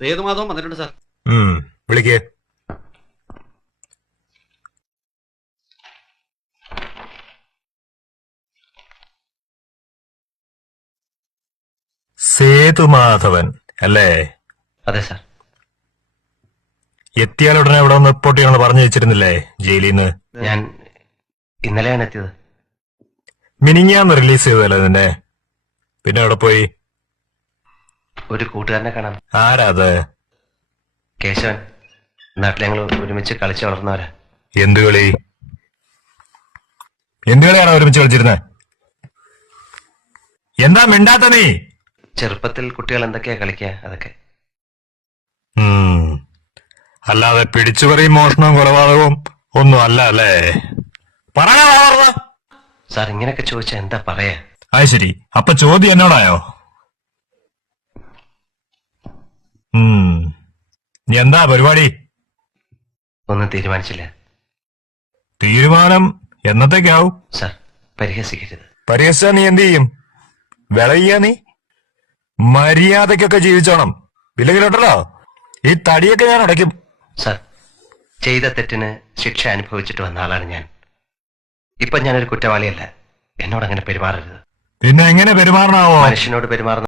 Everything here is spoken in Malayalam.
സേതുമാധവൻ വന്നിട്ടുണ്ട് സാർ. വിളിക്കേ. സേതുമാധവൻ അല്ലേ? അതെ സാർ. എത്തിയാൽ ഉടനെ ഇവിടെ ഒന്ന് റിപ്പോർട്ട് ചെയ്യണമെന്ന് പറഞ്ഞു വെച്ചിരുന്നില്ലേ ജയിലിൽ നിന്ന്? ഞാൻ ഇന്നലെയാണ് എത്തിയത്. മിനിഞ്ഞാന്ന് റിലീസ് ചെയ്തല്ലേ നിന്നെ? പിന്നെ എവിടെ പോയി? ഒരു കൂട്ടുകാരനെ കാണാൻ. ആരാ അത്? കേശവൻ. നാട്ടിൽ ഞങ്ങൾ ഒരുമിച്ച് കളിച്ചു വളർന്നവരാ. എന്ത് കളി? എന്ത് കളിയാണോ ഒരുമിച്ച് കളിച്ചിരുന്നത്? എന്താ മിണ്ടാത്ത നീ? ചെറുപ്പത്തിൽ കുട്ടികൾ എന്തൊക്കെയാ കളിക്കുക അതൊക്കെ. അല്ലാതെ പിടിച്ചുപറിയും മോഷണവും കൊലപാതകവും ഒന്നും അല്ല അല്ലേ? പറയണ സാർ, ഇങ്ങനെയൊക്കെ ചോദിച്ചാ എന്താ പറയാ? അത് ശരി, അപ്പൊ ചോദ്യം എന്നോടായോ? നീ എന്താ പരിപാടി? ഒന്നും തീരുമാനിച്ചില്ല. തീരുമാനം എന്നത്തേക്കാവും? സാർ, പരിഹസിക്കരുത്. പരിഹസിച്ചാ നീ എന്ത് ചെയ്യും? വിളയ്യ നീ? മര്യാദക്കൊക്കെ ജീവിച്ചോണം, ഇല്ലെങ്കിലോട്ടല്ലോ ഈ തടിയൊക്കെ ഞാൻ ഉടയ്ക്കും. സാർ, ചെയ്ത തെറ്റിന് ശിക്ഷ അനുഭവിച്ചിട്ട് വന്ന ആളാണ് ഞാൻ. ഇപ്പൊ ഞാനൊരു കുറ്റവാളിയല്ല. എന്നോട് അങ്ങനെ പെരുമാറരുത്. പിന്നെ എങ്ങനെ പെരുമാറണാവോ? മനുഷ്യനോട് പെരുമാറുന്ന